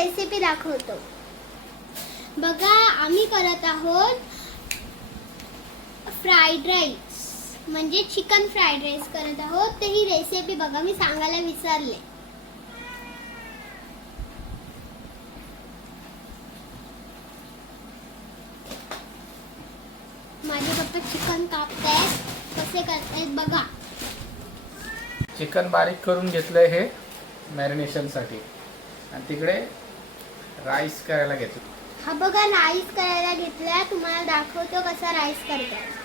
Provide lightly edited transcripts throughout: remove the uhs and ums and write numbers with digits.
Recipe दाखवतो. बघा आम्ही करत आहोत फ्राईड राईस, म्हणजे चिकन फ्राईड राईस करत आहोत. तर ही रेसिपी बघा, मी सांगायला विसरले. माझे पप्पा चिकन कापतायत, कसे करतायत बघा. चिकन बारीक करून घेतलंय हे मॅरिनेशनसाठी, आणि तिकडे राईस करायला घेतलं. हा बघा राईस करायला घेतलाय. तुम्हाला दाखवतो कसा राईस करतात.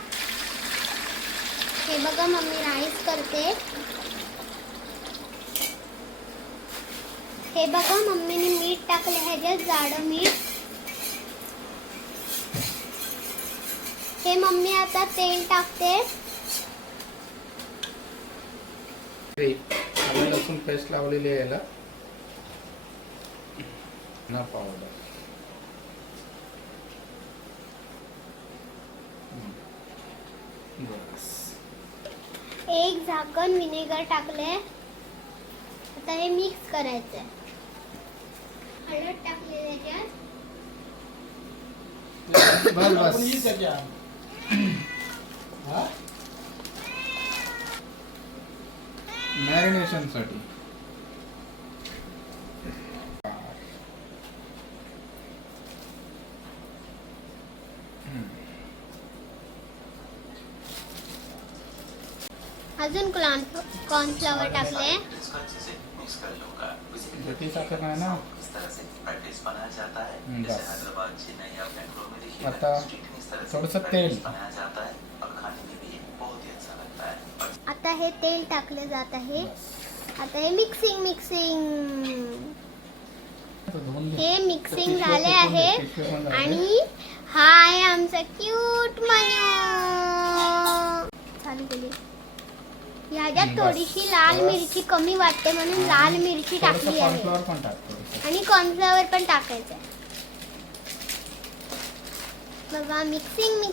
हे बघा मम्मी राईस करते. हे बघा मम्मीने मीठ टाकले ह्याच्यात, जाडं मीठ. हे मम्मी आता तेल टाकते. आलं लसूण पेस्ट लावलेली आहे याला ना, पावडर. एक झाकण विनेगर टाकले. आता हे मिक्स करायचंय. हळद टाकले त्याच्यात. मॅरिनेशन साठी अजून कॉर्नफ्लॉवर टाकले. साखर नाही ना. आता थोडंसं तेल. आता हे तेल टाकले जात आहे. आता हे मिक्सिंग हे मिक्सिंग झाले आहे. आणि हा आहे आमचा क्यूट मनू. चालू केली. ह्याच्यात थोडीशी लाल मिरची कमी वाटते म्हणून लाल मिरची टाकली आहे. आणि कॉर्नफ्लॉवर पण टाकायचं. बघा मिक्सिंग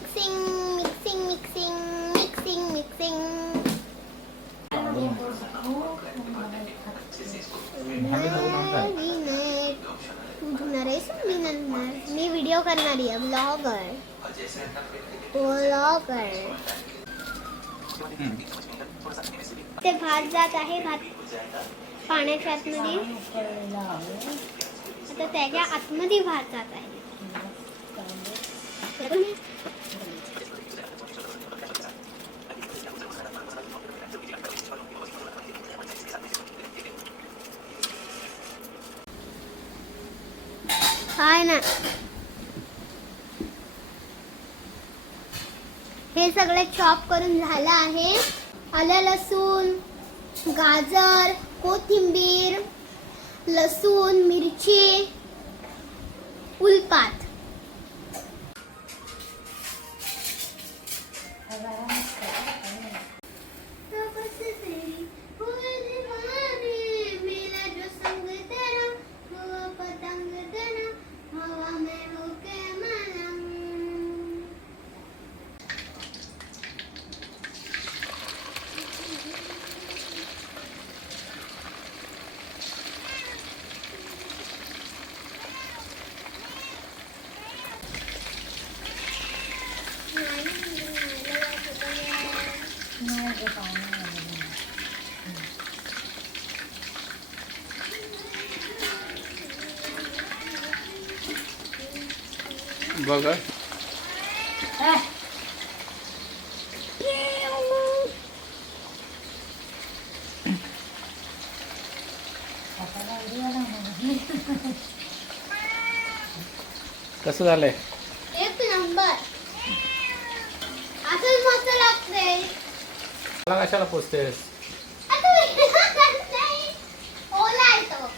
मी व्हिडिओ करणारी आहे. ब्लॉगर. ते भात जात आहे. भात पाण्याच्या आतमध्ये. आता त्याच्या आतमध्ये भात जात आहे. काय ना, हे सगळं चॉप करून झालं आहे. आलं लसूण, गाजर, कोथिंबीर, लसूण, मिरची, उलपात. बघा कसं झालंय. एक नंबर. असंच मस्त लागते. मला कशाला पोचतेस. ओला आहे तो.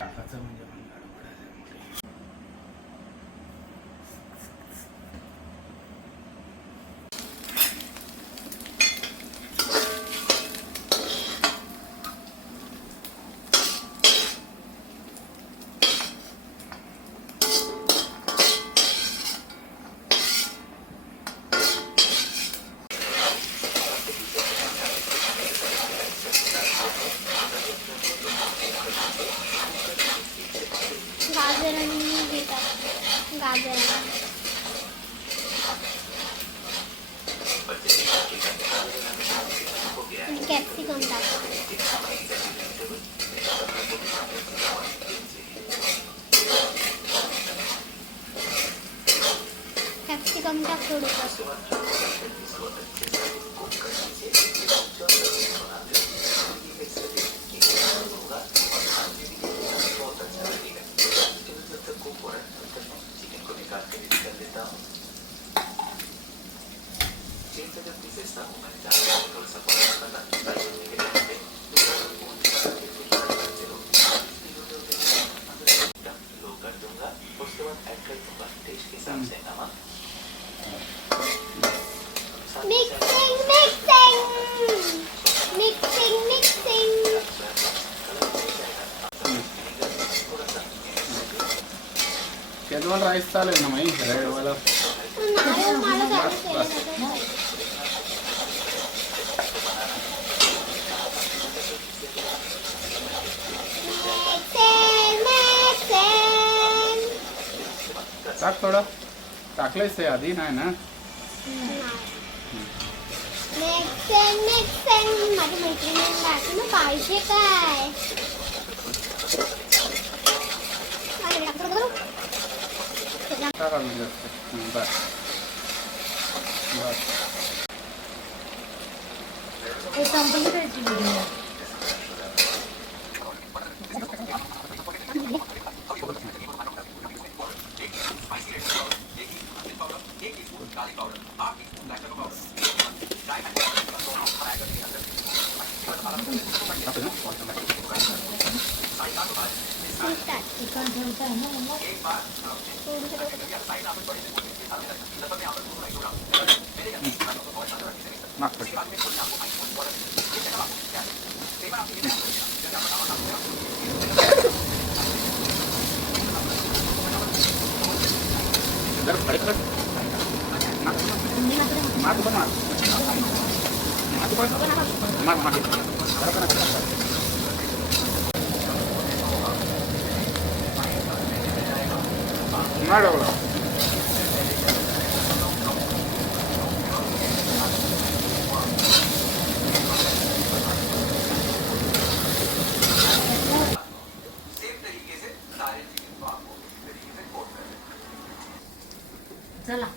टाकायचं म्हणजे पण गडबड आहे मोठी. गाजर आणि हे टाक. गाजर आणि कॅप्सिकम टाक. कॅप्सिकम टाक थोडंसं. Mixing mixing mixing. Schezwan rice चालेल ना माई रेडवाला. नाही मला चालू केलं. टाक थोडं. टाकलंयच ते आधी नाही ना. माझी मैत्रिणी टाकून पाहिजे काय. टाका म्हणजे बस बस.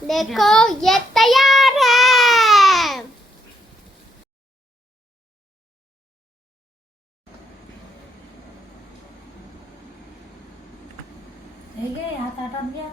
देखो ये तैयार है. हे घे हात हातात घ्या.